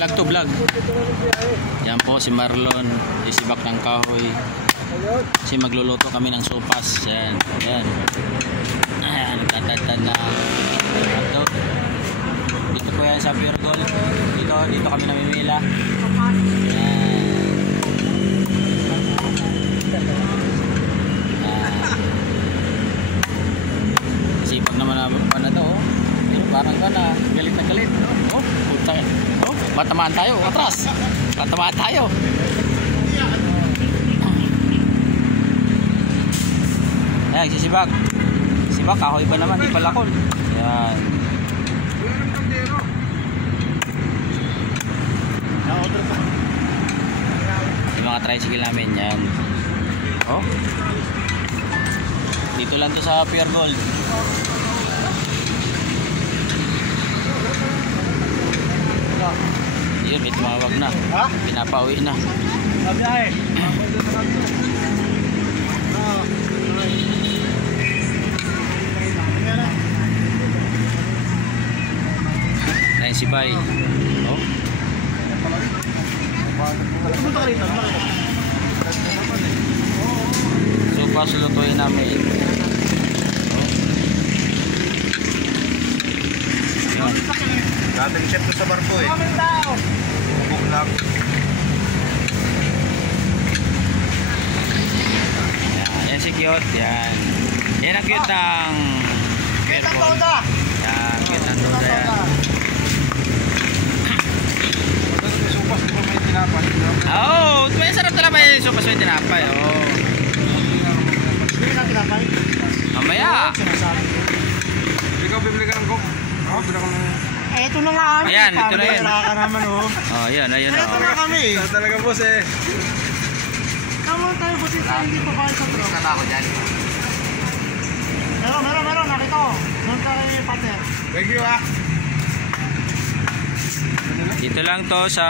Vlog to vlog. Yan po si Marlon, isibak ng kahoy. Kasi magluluto kami ng sopas. Yan, yan. Ayan, nagtatatan na hotdog. Dito po yan sa Pure Gold. Dito kami namimila. Yan. Sipag naman na to, oh. Parang ka na, galit na galit. Oh, puta. Oh, matamaan tayo, atras. Matamaan tayo. Ayan, sisibag. Sibag, kahoy ba naman, di palakol. Ayan. Yung mga tricycle namin, yan. Oh. Dito lang to sa Pure Gold. Yun, may tumawag na. Pinapauwi na. Ayan si Bay. Oh. So pas lutuin namin. Dating chef ko sa barko eh. Buklag. Yan si cute. Yan. Yan ang cute ng Cute ang toda. Yan, cute ang toda yan. Supas ko may tinapay. Oo, may sarap talaga may sopas may tinapay. Oo. Hindi ka tinapay? Mamaya. Ikaw bibili ka ng coke? Ako bibili ka ng... Eh, ito na nga kami. Ayan, ito na yan. Wala ka naman oh. Oh, yan, ayun. Ito na kami. Talaga boss eh. Tama tayo buti tayo hindi pa kaya sa bro. Gusto na ako dyan. Meron. Nakita ko. Doon tayo partner. Thank you ah. Dito lang to sa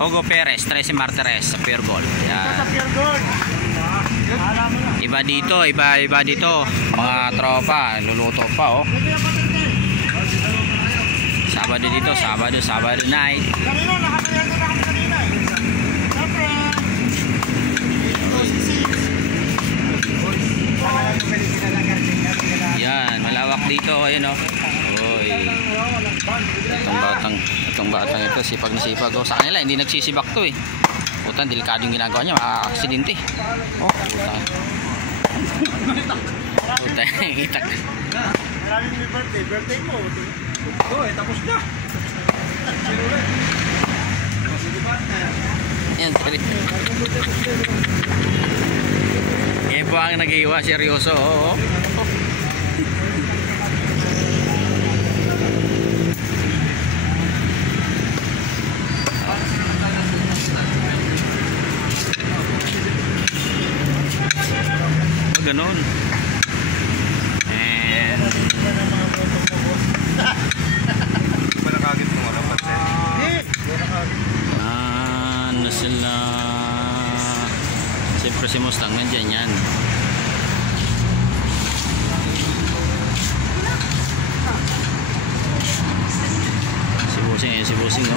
Hugo Perez, 13 Martires sa Pure Gold. Yan. Sa Pure Gold. Alam mo na. Iba dito. Mga tropa, luluto pa oh. Ito yung partner. Sabado night. Kanina, nakapayag na kami kanina. Siyempre. Yan, malawak dito, ayun oh. Oy. Itong batang ito, sipag na sipag oh. Sa kanila, hindi nagsisibak to eh. Putan, delikado yung ginagawa niya, makaka-aksidente. Oh, putan. Putan, itak. Maraming may birthday mo. Oh, tapos na. Yan, sorry. Yan po ang nag-iwa, seryoso. Oh. Ganon. And Malakagit mo wala pa siya. ano sila, siyempre si Mustang nandiyan yan. Si Busing no?